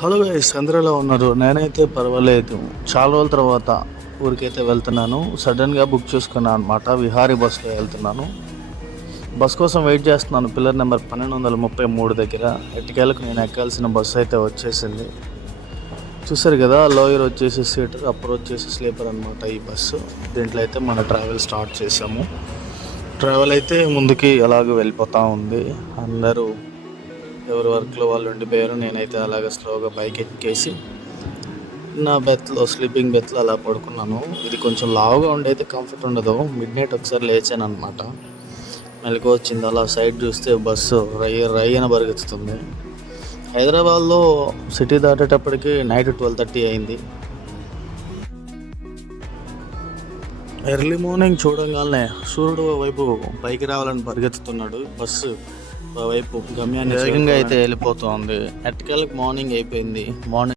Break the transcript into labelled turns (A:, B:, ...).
A: Hello guys అందరిలో ఉన్నారు? నేనైతే పర్వాలేదు. చాలా రోజుల తర్వాత ఊరికైతే వెళ్తున్నాను. సడన్గా బుక్ చేసుకున్నాను అనమాట విహారీ బస్సులో వెళ్తున్నాను. బస్ కోసం వెయిట్ చేస్తున్నాను. పిల్లర్ నెంబర్ పన్నెండు వందల ముప్పై మూడు దగ్గర. ఎట్టుకేళ్ళకు నేను ఎక్కాల్సిన బస్సు అయితే వచ్చేసింది. చూసారు కదా లోయర్ వచ్చేసి సీటర్ అప్పర్ వచ్చేసి స్లీపర్ అనమాట ఈ బస్సు దీంట్లో అయితే మన ట్రావెల్ స్టార్ట్ చేసాము ట్రావెల్ అయితే ముందుకి అలాగే వెళ్ళిపోతూ ఉంది. అందరూ ఎవరి వర్క్లో వాళ్ళు ఉండిపోయారు నేనైతే అలాగ స్లోగా బైక్ ఎక్కేసి నా బెత్లో స్లీపింగ్ బెత్లో అలా పడుకున్నాను. ఇది కొంచెం లావుగా ఉండి అయితే కంఫర్ట్ ఉండదు. మిడ్ నైట్ ఒకసారి లేచాను అనమాట మెలకు వచ్చింది. అలా సైడ్ చూస్తే బస్సు రై రయ్యన బరుగెత్తుతుంది హైదరాబాద్లో సిటీ దాటేటప్పటికి నైట్ ట్వెల్వ్ థర్టీ అయింది. ఎర్లీ మార్నింగ్ చూడగానే సూర్యుడు వైపు పైకి రావాలని పరిగెత్తుతున్నాడు. బస్సు వైపు గమ్యాన్ని వేగంగా అయితే వెళ్ళిపోతుంది. ఎట్టకేళ్ళకి మార్నింగ్ అయిపోయింది. మార్నింగ్